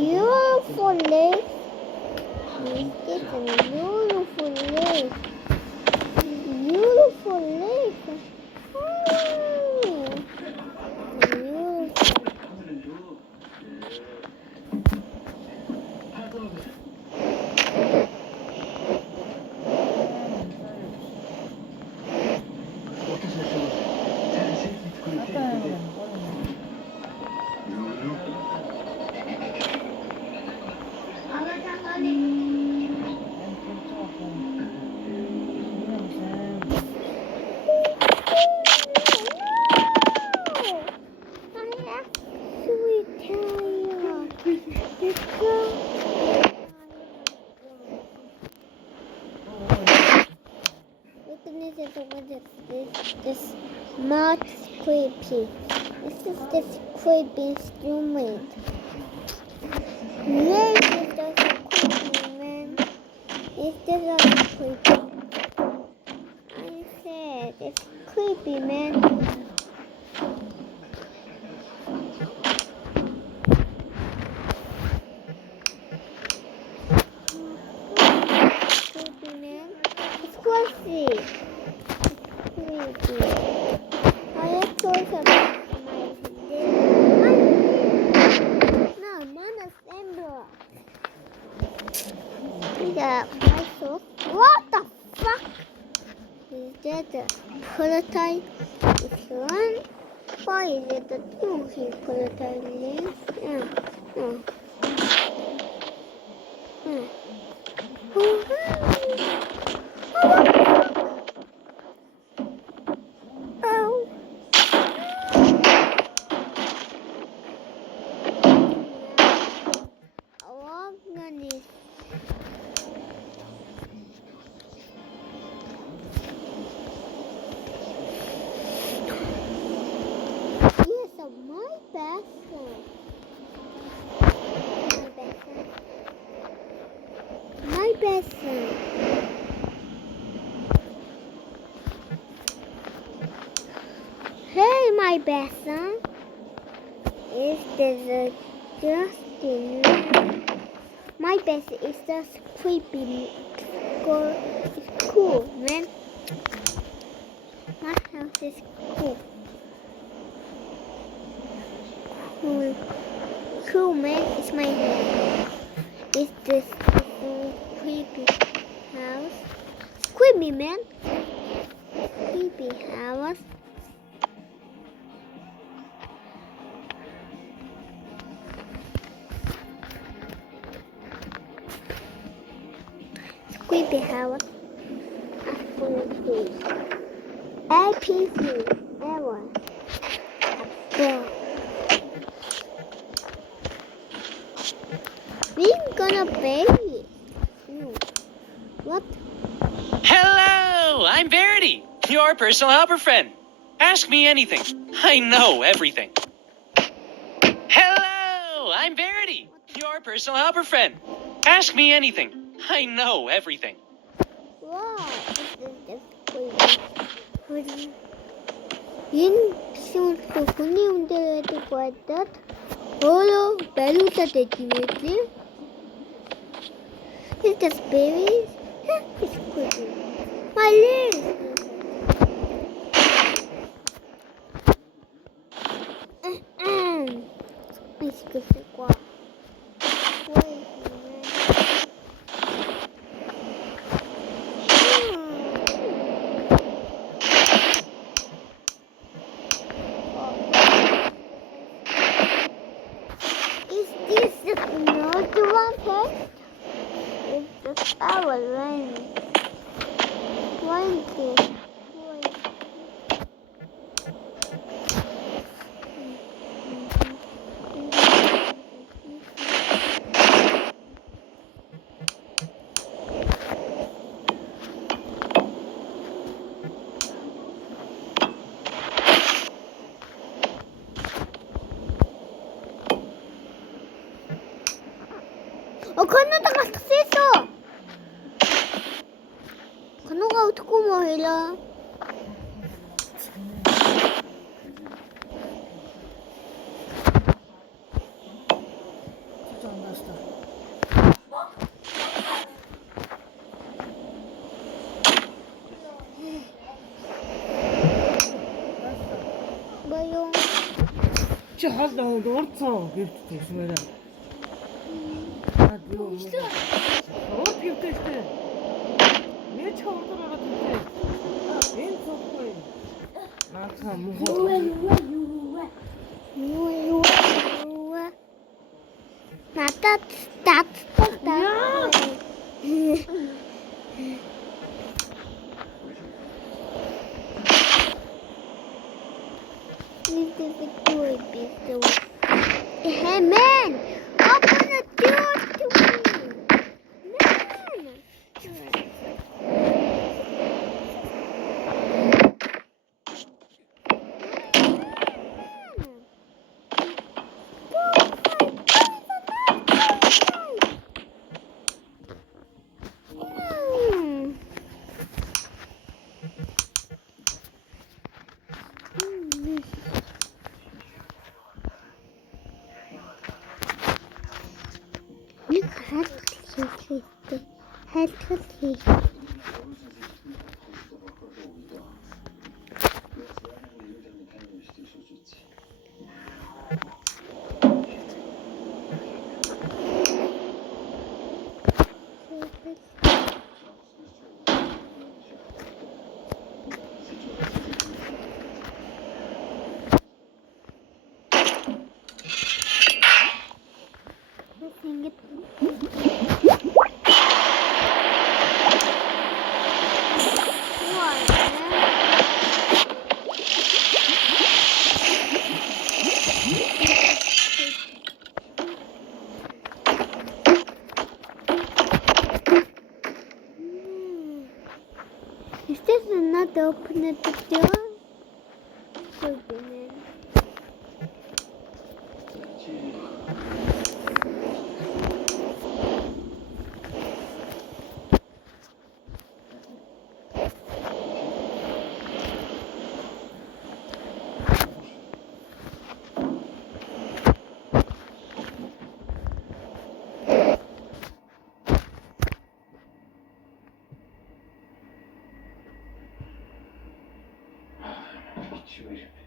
beautiful lake. This is a beautiful lake. Beautiful lake. This not creepy. This is this creepy instrument. Yes, it does a creepy man. It does a creepy. I said it's creepy man. Creepy man. It's crazy. I have choice of no, mana symbol. Is that my soul? What the fuck? Is that a prototype? It's one. Why is it a two prototype? My best friend. Hey, my best friend. Is this Justin? My best is just creepy. It's cool, man. My house is cool. Cool, man. It's my house. Is this creepy house? It's creepy, man. Creepy house. It's creepy house. APC. Ever. We're gonna baby. What? Hello, I'm Verity, your personal helper friend. Ask me anything. I know everything. Hello, I'm Verity, your personal helper friend. Ask me anything. I know everything. Wow, this is pretty. In soon to funny under the quartet. Hello, Belusa Detimate. Is this baby? It's creepy. My leg! It's good for what? Is this not the one pet? It's the power line. One thing. 건너다가 탔어. 건너가 어떻게 먹으려? что? 뭐요? Чи хол урдсан гівт тэгсмээрээ. Юу юм бэ? Урд гівтэй штэ. Нэ ч урдаар ороод ирээ. Энэ цоггүй. Наацаа муу. Юу. Надад татдаг. Hey man, open the door to me. Нэг хайлтгал хийх. Ингээд Is this not open at the door? Could be, man. Чего?